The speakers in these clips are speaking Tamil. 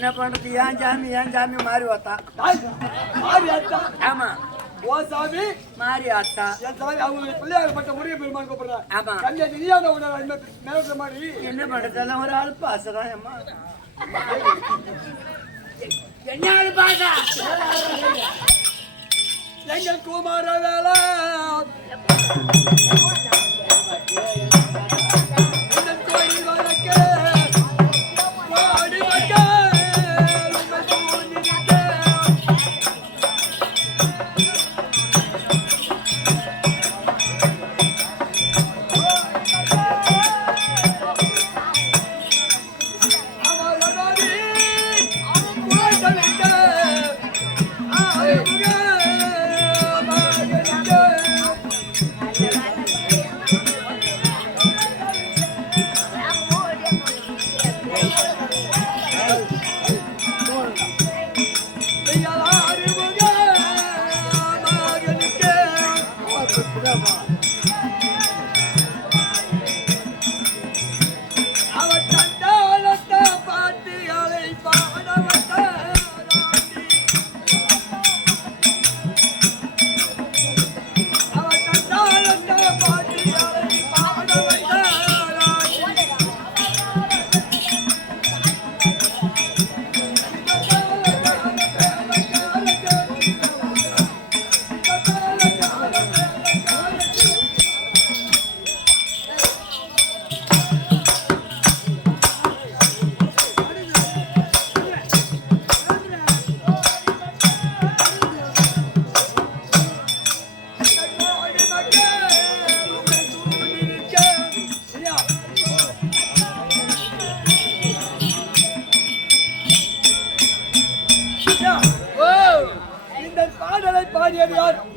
என்ன பண்றது? ஏன் சாமி மாறி வாத்தா. ஆமா ஓ சாமி மாறி ஆத்தா. என் சாமி அவங்க பிள்ளையார் பட்ட முருக பெருமான் கூப்பிடுறான். ஆமா நேரத்துல மாதிரி என்ன பண்றது? எல்லாம் ஒரு ஆள் பாசதான் அம்மா. என்ன ஆள் பாசா? எங்கள் குமார வேலை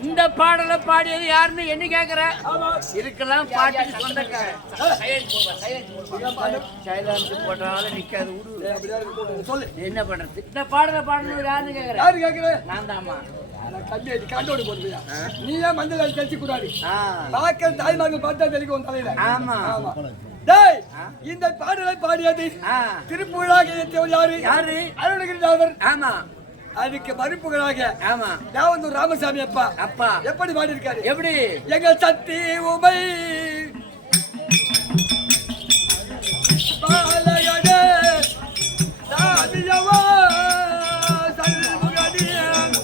இந்த பாடலை பாடியது யாருன்னு என்ன கேக்குற? இருக்கலாம் பாட்டுக்கு சொந்தக்காரன். போட்டாலும் நிக்காது. சொல்லு என்ன பண்றது? இந்த பாடலை பாடணும் யாருன்னு கேக்குற? யாரு கேக்குற? நான் தாமா. கண்டோடு போடுவியா? நீ ஏன் மஞ்சள் கழிச்சு கூடாது? பாக்க தாய்மார்கள் பார்த்தா தெளிக்க உன் தலையில. ஆமா டேய், இந்த பாடலை பாடியது திருப்புகழாக யாரு? அருணகிரிநாதர். ஆமா அதுக்கு மறுப்புகளாக ஆமா தேவந்தூர் ராமசாமி அப்பா எப்படி பாடி இருக்காரு? எப்படி? எங்க சக்தி உமை பாலகடே சாதியவா சல்முகடியம்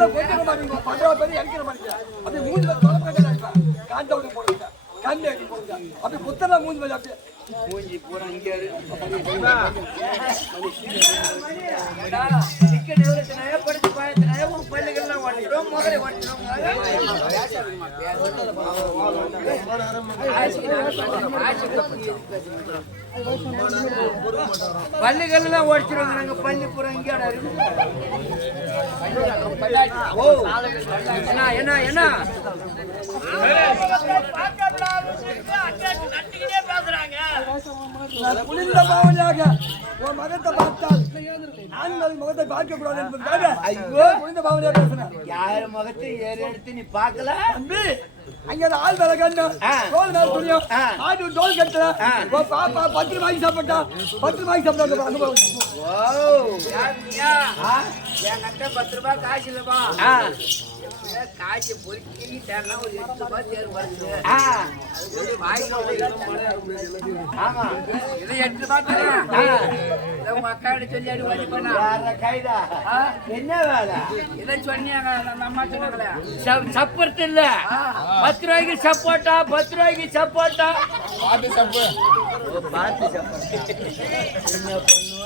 எல்லாம் கொஞ்சம் மாட்டீங்க 15 பேர் இறக்கிற மாட்டீங்க அப்படி மூஞ்சில தொலைப்பா காண்டவுட் போடுங்க கண்ணு அடி போடுங்க அப்படி குத்தனா மூஞ்சி மேல அப்படியே மூஞ்சி பூரா இங்கே படிச்சு பாயத்தினாய உன் பள்ளிகள்லாம் ஓட்டிடும் முகரை ஓட்டிடும் பள்ளிகள்லாம் ஓடிச்சிருவாங்க நாங்க பள்ளி பூரா இங்கே ஓ என்ன என்ன என்ன குளிர்ந்த பாவனையாக உன் மகத்தை பார்த்தால் ஆண்கள் முகத்தை பார்க்க கூடாது என்பதுக்காக ஐயோ குளிர்ந்த பாவனையா பேசுறேன் யார முகத்தை ஏறி எடுத்து நீ பார்க்கல தம்பி அங்க ஆள் வேலை கண்ணு தோல் மேல துணியும் ஆடு தோல் கட்டுற பாப்பா 10 ரூபாய்க்கு சாப்பிட்டா 10 ரூபாய்க்கு சாப்பிட்டா அனுபவம் என் கிட்ட 10 ரூபாய் காசு இல்லப்பா காய்ச்சி பொறுக்கி தேர்னா ஒரு 8 ரூபாய் தேர் வருது ஆமா இது 8 ரூபாய் தரேன் உங்க அக்காட்ட சொல்லி அடி வழி பண்ணா கைதா என்ன வேலை இதை சொன்னியாங்க நம்ம அம்மா சொன்னாங்களே சப்போர்ட் இல்ல 10 ரூபாய்க்கு சப்போட்டா 10 ரூபாய்க்கு சப்போட்டா பாட்டு சப்பு பாட்டு சப்பு என்ன பண்ணுவா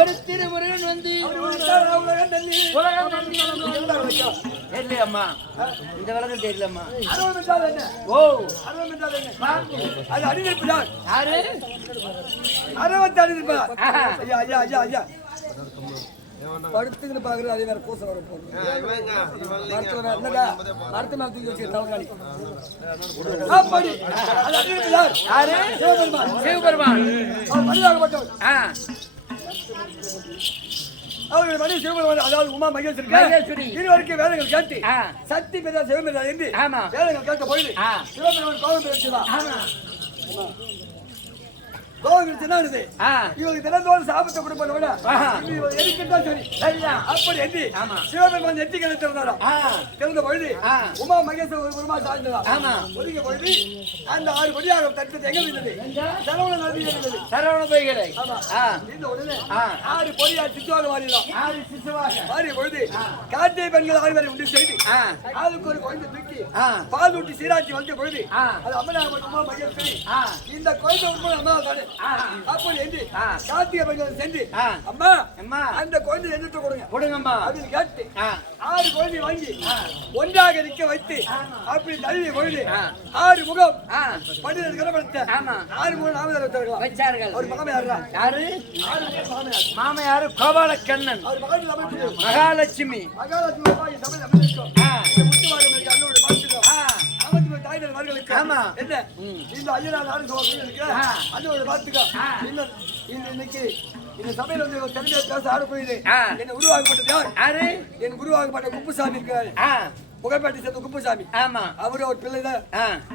ஒரு திருமுருகன் வந்து தெரியலையம்மா இந்த விளக்கம் தெரியலம்மா ஓ அது அடிநிற்பார் யாரு 60 அடிநிற்பார் ஐயா ஐயா ஐயா ஐயா படுத்துக்கிட்டு பாக்குறது அதே வேற கூசம் வர போகுது மரத்து மேல தூக்கி வச்சு தலைகாணி அப்படி அது அடிநிற்பார் யாரு சிவபெருமான் அவர் மனிதாகப்பட்டவர் அவருடைய மணி சிவபெருமான் அதாவது உமா மகேஸ்வரி இருவருக்கு வேதங்கள் கேட்டு சக்தி பெற்றா சிவபெருமான் என்று வேதங்கள் கேட்ட பொழுது சிவபெருமான் கோபம் பெற்றுதான் கோபம் என்ன இவங்களுக்கு தினந்தோறும் சாபத்தை கொடுப்பதை விட எதுக்கிட்டா சரி அப்படி என்று சிவபெருமான் நெற்றி கதை திறந்தாராம் திறந்த பொழுது உமா மகேஸ்வரி பெருமா சாய்ந்ததா ஒதுங்க பொழுது அந்த 6 கொடியாக தட்டு எங்க இருந்தது சரவண நதி இருந்தது சரவண பொய்களை இந்த உடனே 6 பொடியா சிசுவாக மாறிடலாம் 6 சிசுவாக மாறிய பொழுது காட்டை பெண்கள் 6 பேரை உண்டு செய்து ஆளுக்கு ஒரு குழந்தை தூக்கி பால் ஊட்டி சீராட்டி வந்த பொழுது அது அம்மனாக உமா மகேஸ்வரி இந்த குழந்தை உண்மை அம்மா தானே அப்படி என்று கார்த்திகை பெண்கள் சென்று அம்மா அம்மா அந்த குழந்தை எந்திட்டு கொடுங்கம்மா அப்படின்னு கேட்டு 6 குழந்தை வாங்கி ஒன்றாக நிற்க வைத்து அப்படி தள்ளி பொழுது 6 முகம் 12 கரப்படுத்த 6 முகம் நாமதர் வச்சார்கள் ஒரு மாமையார் யாரு மாமையார் கோபாலக்கண்ணன் அவர் மகள் அமைப்பு மகாலட்சுமி சபை அமைச்சிருக்கோம் முத்துவாரம் அண்ணோட பார்த்துக்கோ தாய்தல் மர்களுக்கு என்ன இந்த ஐயா நாடு அதோட பார்த்துக்கோ இன்னைக்கு இந்த சபையில் வந்து ஒரு தனியாக பேச ஆடக்கூடியது என்ன உருவாக்கப்பட்டது யாரு என் குருவாகப்பட்ட குப்புசாமி இருக்காரு புகைப்பேட்டை சேர்ந்த குப்புசாமி அவரு ஒரு பிள்ளைதான்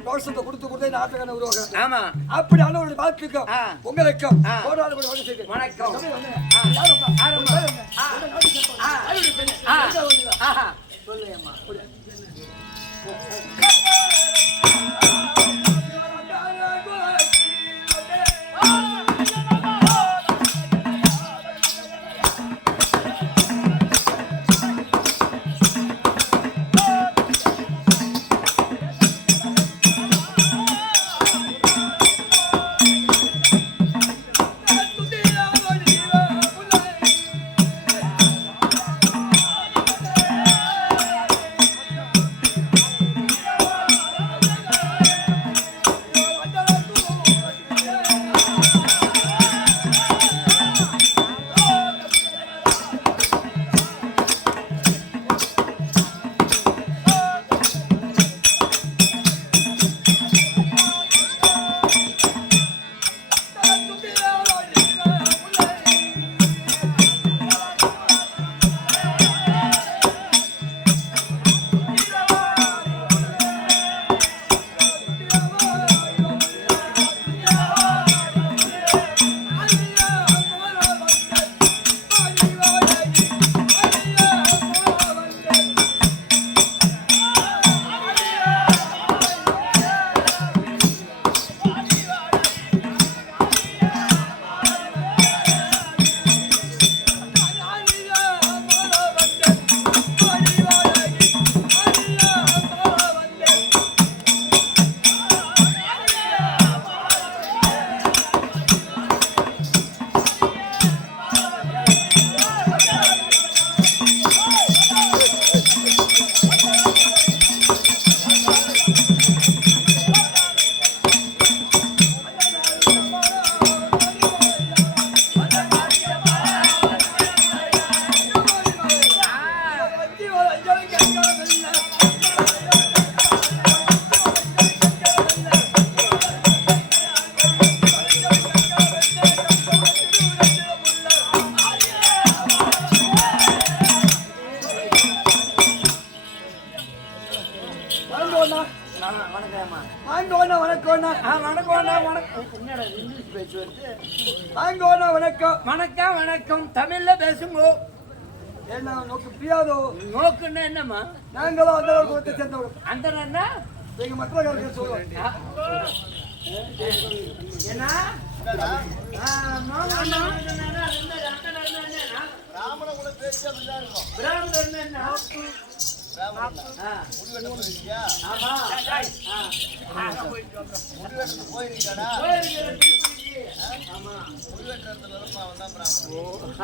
தோஷத்தை கொடுத்து இந்த ஆட்டக்கான உருவாக அப்படி அண்ணோட பார்த்துக்கோ உங்களுக்கும் போராடப்பட வணக்கம் சொல்லுங்கம்மா வணக்கம்ண்ணா. வணக்கம்மா. வாங்கோண்ணா வணக்கம்ண்ணா. வணக்கம்ண்ணா வணக்கம். என்னடா இங்கிலீஷ் பேச்சு வருது? வாங்கோண்ணா வணக்கம். வணக்கம் வணக்கம். தமிழ்ல பேசுங்கோ. என்ன நோக்கு பிரியாதோ? நோக்குன்னா என்னம்மா? நாங்களும் அந்த குலத்தை சேர்ந்தவங்க. அந்த என்ன? எங்க மக்களுக்கு சொல்லுவோம். என்ன?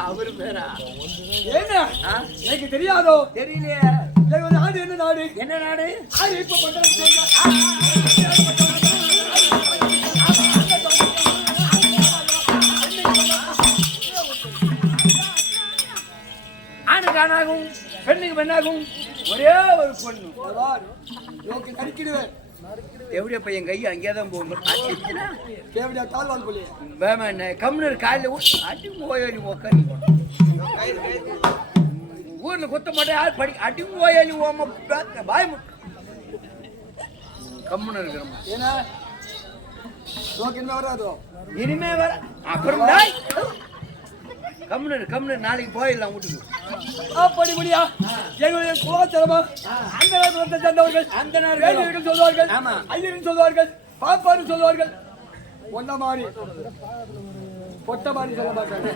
அவரு பேரா என்ன எனக்கு தெரியாதோ? தெரியலையே. நாடு என்ன நாடு? என்ன நாடு? இப்ப பண்றது ஆணுக்கானாகும் பெண்ணுக்கு பெண்ணாகும் ஒரே ஒரு பொண்ணு. கடிக்கிடுவேன். எப்படியா பையன் கை அங்கேதான் போகும். எப்படியா தாழ்வாள் போலியே கம்யூனர் காலையில் அடி ஓயாளி உக்காரி ஊர்ல குத்த மாட்டேன் படி அடி ஓயாளி ஓம பாய் கம்முன்னு இருக்கிறோம். ஏன்னா வராதோ இனிமே வர அப்புறம் கம்முனர் நாளைக்கு போயிடலாம் வீட்டுக்கு. அப்படி முடியா எங்களுடைய குலாச்சாரமா அந்த நேரத்தை சேர்ந்தவர்கள் அந்த நேரம் சொல்வார்கள். ஆமா ஐயரின் சொல்வார்கள், பாப்பாரு சொல்வார்கள். ஒன்ன மாதிரி பொட்ட மாதிரி சொல்ல மாட்டாங்க.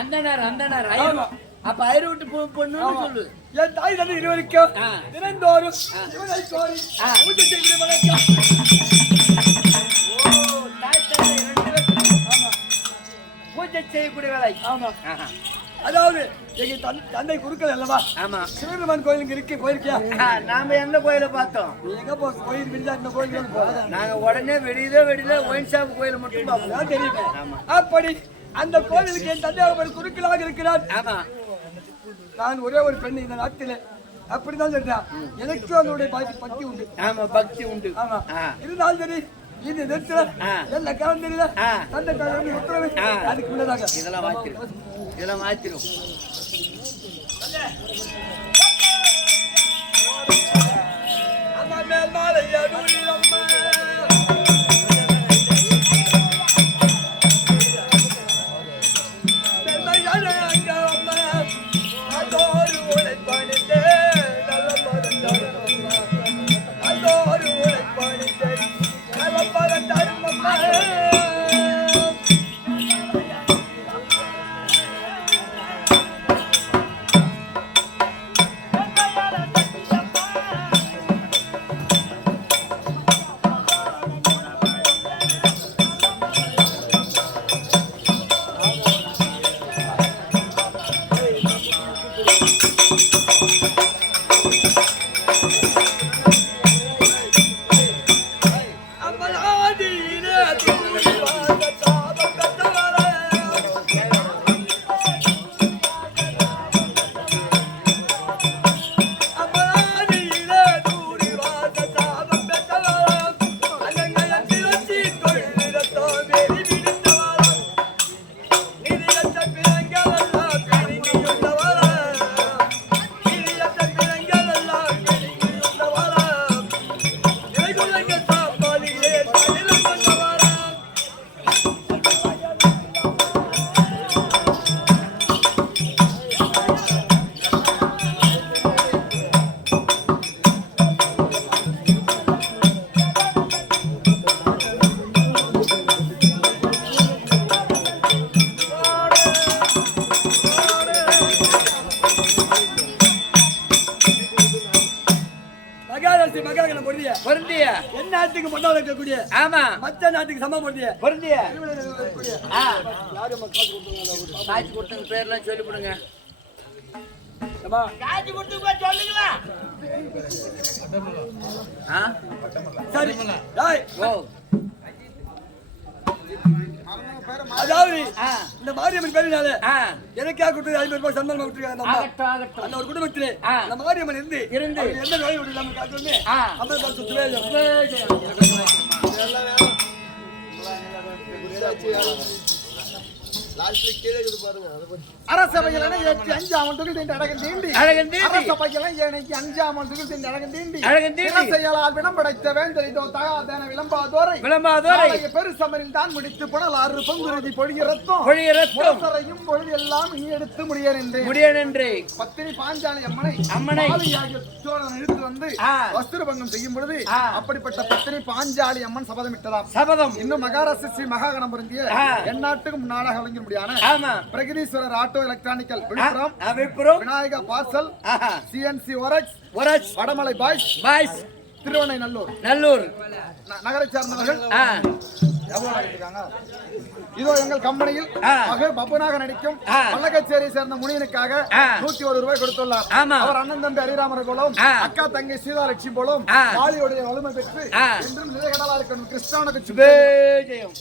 அந்த நேரம் அப்ப அயிறு விட்டு பொண்ணு சொல்லு. என் தாய் தந்தை இருவருக்கும் தினந்தோறும் இவனை கோரி பூஜை செய்து வணக்கம். தாய் தந்தை 2 பேரும் பூஜை செய்யக்கூடிய வேலை. ஆமா அதாவது எங்க தந்தை குருக்கள் அல்லவா? ஆமா சிவபெருமான் கோயிலுக்கு இருக்கு. போயிருக்கியா? நாம எந்த கோயில பார்த்தோம்? நீ எங்க போ கோயில் விடிஞ்சா இந்த கோயிலுக்கு போக நாங்க உடனே வெளியில ஒயின் ஷாப் கோயில மட்டும் பார்ப்போம். தெரியும். அப்படி அந்த கோவிலுக்கு என் தந்தை அவர் குருக்களாக இருக்கிறார். ஆமா நான் ஒரே ஒரு பெண் இந்த நாட்டில அப்படிதான் சொல்றேன். எனக்கும் அதனுடைய பக்தி உண்டு. ஆமா பக்தி உண்டு. ஆமா இருந்தாலும் சரி இது நிறுத்தல எல்லாம் கலந்துல தந்தை தலைவர் உத்தரவு அதுக்கு முன்னதாக இதெல்லாம் மாத்திரும். பொருந்திய என் நாட்டுக்கு மொத்தம் இருக்கக்கூடிய ஆமா மற்ற நாட்டுக்கு சமம் பொருந்திய காட்சி கொடுத்தவங்க பேர்லாம் சொல்லிவிடுங்க. காட்சி கொடுத்து சொல்லுங்களா? சரி அதாவது இந்த மாரியம்மன் பேருனால எனக்கா கொடுத்தது 500 ரூபாய் சம்பளம் விட்டுருக்காங்க. அந்த ஒரு குடும்பத்திலே அந்த மாரியம்மன் இருந்து எந்த நோய் விடலாம காட்டுமே 50 காசு சுத்துவே அரசபையிலனை ஏற்றி 5 ஆமண்டுகள் தீண்டி அரசபையிலனை ஏனைக்கு 5 ஆமண்டுகள் தீண்டி அரசையலால் விடம் படைத்த வேந்தர் இதோ தகாதன விளம்பாதோரை பெருசமரில் தான் முடித்து போனால் 6 பங்குருதி பொழியரத்தும் பொழுசரையும் பொழுது எல்லாம் நீ எடுத்து முடியனென்றே பத்தினி பாஞ்சாலி அம்மனை சோழன் இழுத்து வந்து வஸ்திரபங்கம் செய்யும் பொழுது அப்படிப்பட்ட பத்தினி பாஞ்சாலி அம்மன் சபதம் இன்னும் மகாராஷ்டிர ஸ்ரீ மகாகணம் பொருந்திய எந்நாட்டுக்கு முன்னாளாக வழங்கிய முடியான Brihadeeswarar auto electronical Villupuram Vinayaka parcel CNC works Vadamalai boys Thiruvennainallur நகரை சார்ந்தவர்கள் இதோ எங்கள் கம்பெனியில் மகர் பப்புனாக நடிக்கும் பல்லக்கச்சேரியை சேர்ந்த முனியனுக்காக 101 ரூபாய் கொடுத்துள்ளார். அவர் அண்ணன் தம்பி ஹரிராமரை போலும் அக்கா தங்கை சீதாலட்சுமி போலும் வாலியுடைய வலிமை பெற்று என்றும் நிலைகடலா இருக்கணும். கிருஷ்ணனுக்கு ஜெயம்.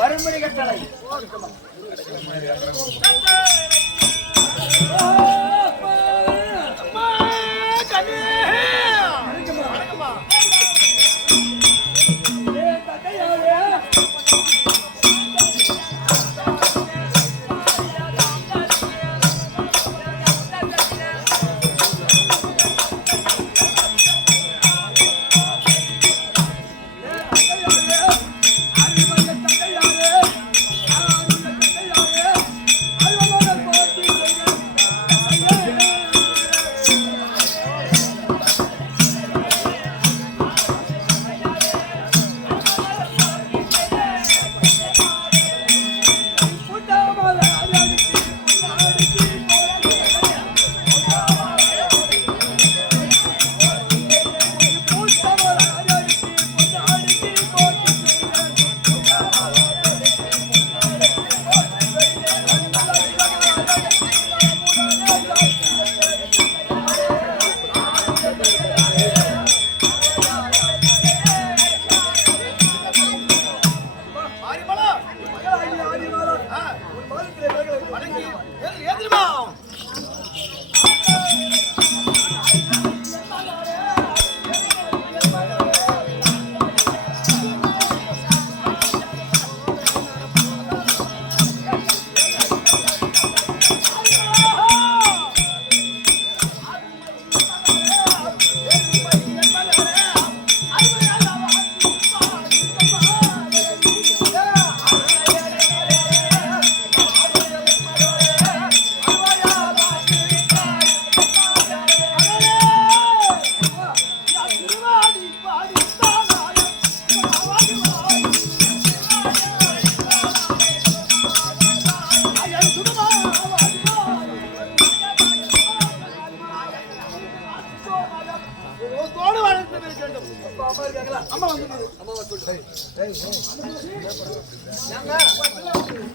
வரும்படி கட்டளை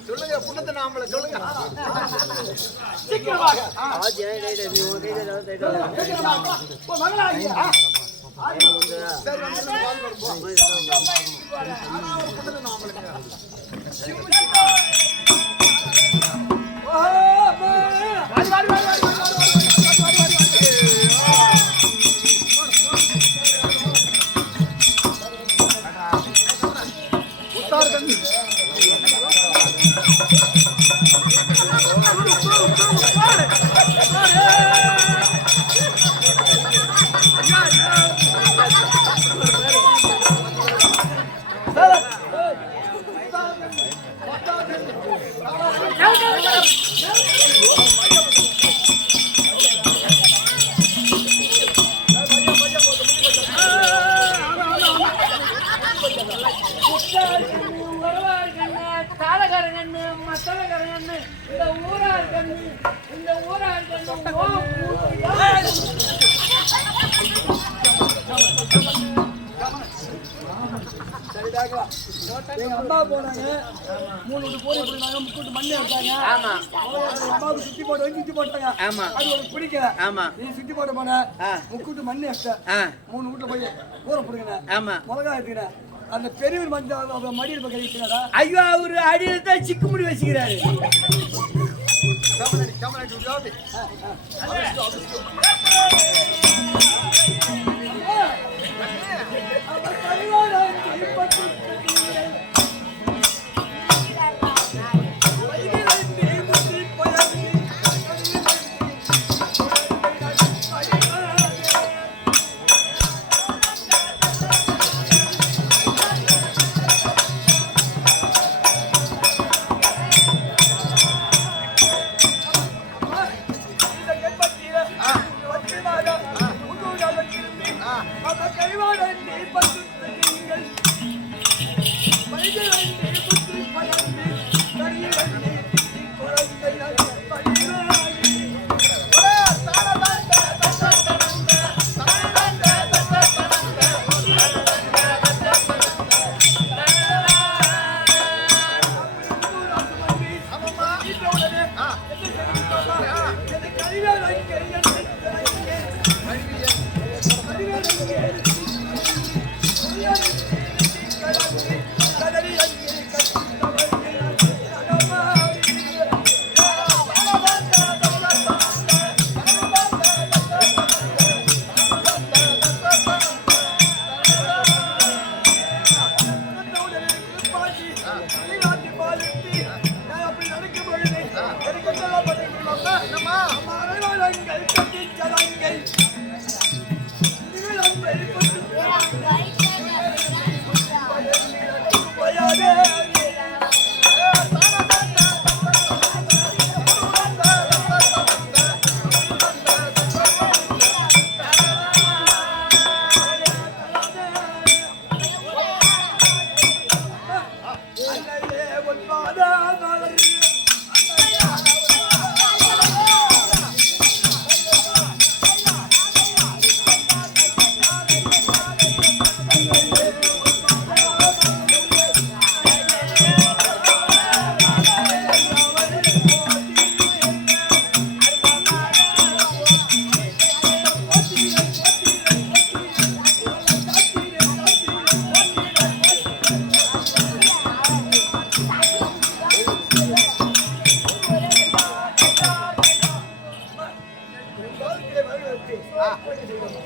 சொல்லுங்க புண்ணத்தை நாமள சொல்லுங்க சீக்கிரமாக எங்க அம்மா போனாங்க 3 வீட்டு கோழி போனாங்க 3 வீட்டு மண்ணை எடுத்தாங்க ஆமா அம்மாவுக்கு சுத்தி போட்டு வந்து சுத்தி போட்டாங்க ஆமா அது உனக்கு பிடிக்கல ஆமா நீ சுத்தி போட போன 3 வீட்டு மண்ணை எடுத்த 3 வீட்டுல போய் ஊற போடுங்க ஆமா மிளகா எடுத்துக்கிற அந்த பெரியவர் மஞ்சள் மடியில் பக்கம் இருக்கிறாரா ஐயோ அவரு அடியில் தான் சிக்கு முடி வச்சுக்கிறாரு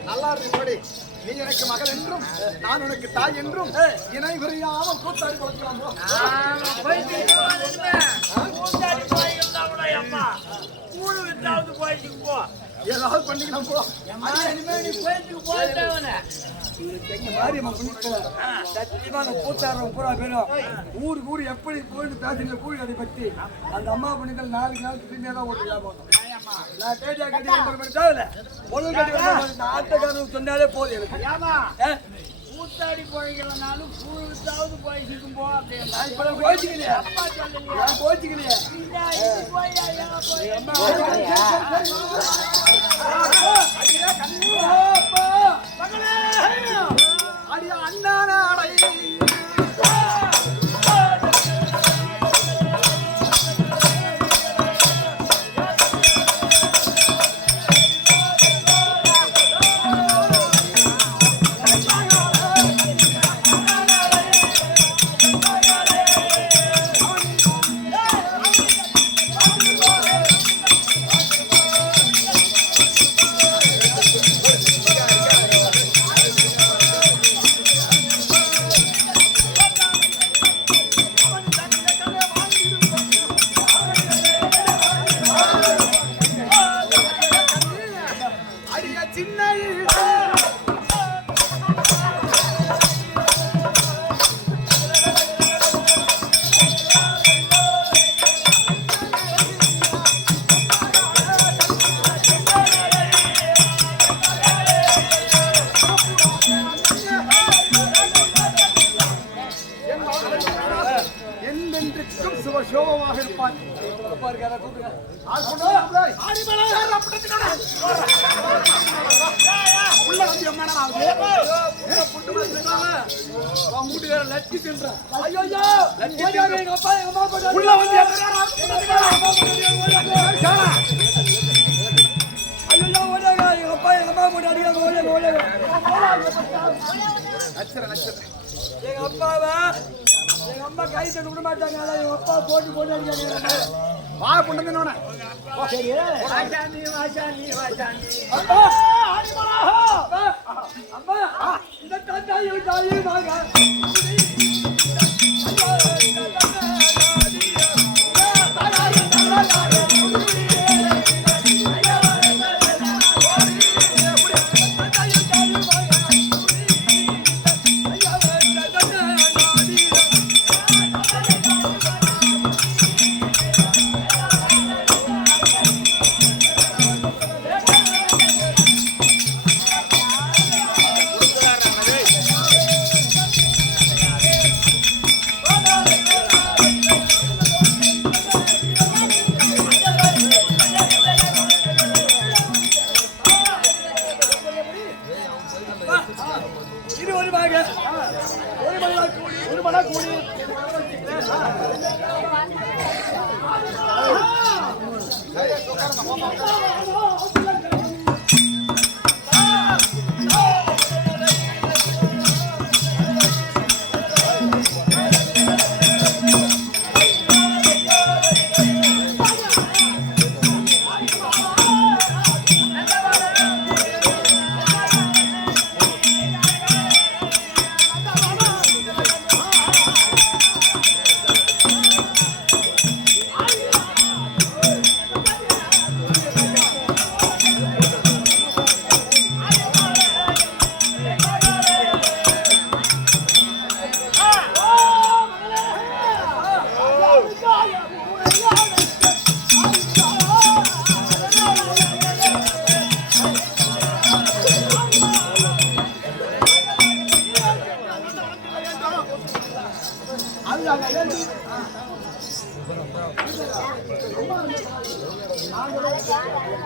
நல்லா இருக்கு. நீ எனக்கு மகள் என்றும் நான் உனக்கு தாய் என்றும் இணை விரியாம கூத்தாடி கொடுக்கலாம். ஏதாவது பண்ணிக்கலாம் போ. ஊருக்கு ஊர் எப்படி போயிட்டு பேசுறீங்க கூலி அதை பத்தி அந்த அம்மா பண்ணிகள் 4 நாள் திரும்பியா தான் ஓட்டு நான் கேட்டா கட்டி ஆட்டக்காரன் சொன்னாலே போதும் எனக்கு கூத்தாடி போய்க்கிறனாலும் கூழுத்தாவது போய்க்கும் போ நான் போச்சுக்கலையே அடி அண்ணான அடை சோகமாக இருப்பான். உள்ள வந்து மூட்டுக்கார லட்சி தின்றான். ஐயோ எங்க அப்பா எங்க அம்மா போட்டு உள்ள வந்து ஐயோ ஓடாங்க எங்க அப்பா எங்க அம்மா போட்டு அடிக்காங்க ஓடாங்க எங்க அப்பாவா எங்க அம்மா கை தட்டு விட மாட்டாங்க எங்க அப்பா போட்டு அடிக்காங்க வா புண்டனோன சரி வாசாமி அப்பா அம்மா இந்த தாத்தாயோ தாயோ வாங்க இது ஒரு பாக ஒரு மணி கூடி